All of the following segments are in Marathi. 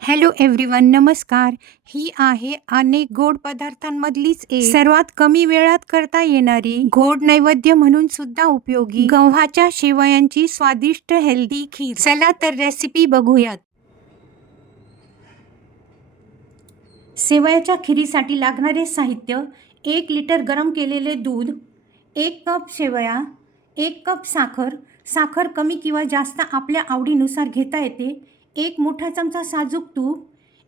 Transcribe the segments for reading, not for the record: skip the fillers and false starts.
हॅलो एव्हरीवन, नमस्कार. ही आहे अनेक गोड पदार्थांमधलीच एक सर्वात कमी वेळात करता येणारी गोड नैवेद्य म्हणून सुद्धा उपयोगी गव्हाच्या शेवयांची स्वादिष्ट हेल्दी खीर. चला तर रेसिपी बघूयात. शेवयाच्या खीरीसाठी लागणारे साहित्य: 1 लिटर गरम केलेले दूध, 1 कप शेवया, 1 कप साखर. साखर कमी किंवा जास्त आपल्या आवडीनुसार घेता येते. 1 मोठा चमचा साजूक तूप,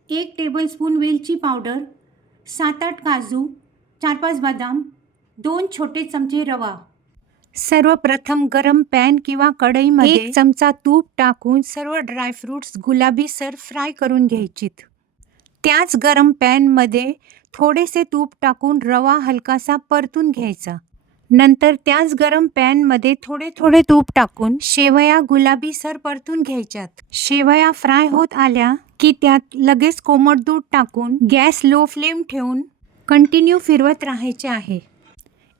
1 टेबलस्पून वेलची पावडर, 7-8 काजू, 4-5 बदाम, 2 छोटे चमचे रवा. सर्वप्रथम गरम पॅन किंवा कढईमध्ये 1 चमचा तूप टाकून सर्व ड्रायफ्रूट्स गुलाबीसर फ्राय करून घ्यायचीत. त्याच गरम पॅनमध्ये थोडेसे तूप टाकून रवा हलकासा परतून घ्यायचा. नंतर त्याच गरम पॅनमध्ये थोडे थोडे तूप टाकून शेवया गुलाबीसर परतून घ्यायच्यात. शेवया फ्राय होत आल्या की त्यात लगेच कोमट दूध टाकून गॅस लो फ्लेम ठेवून कंटिन्यू फिरवत राहायचे आहे.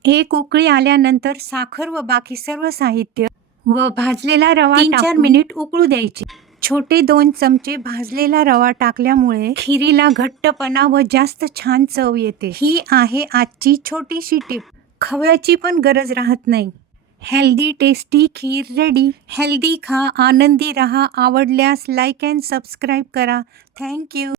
1 उकळी आल्यानंतर साखर व बाकी सर्व साहित्य व भाजलेला रवा 3-4 मिनिट उकळू द्यायचे. छोटे 2 चमचे भाजलेला रवा टाकल्यामुळे खीरीला घट्टपणा व जास्त छान चव येते. ही आहे आजची छोटीशी टिप. खव्याची पण गरज राहत नाही. हेल्दी टेस्टी खीर रेडी. हेल्दी खा, आनंदी रहा. आवडल्यास लाईक अँड सबस्क्राईब करा. थँक्यू.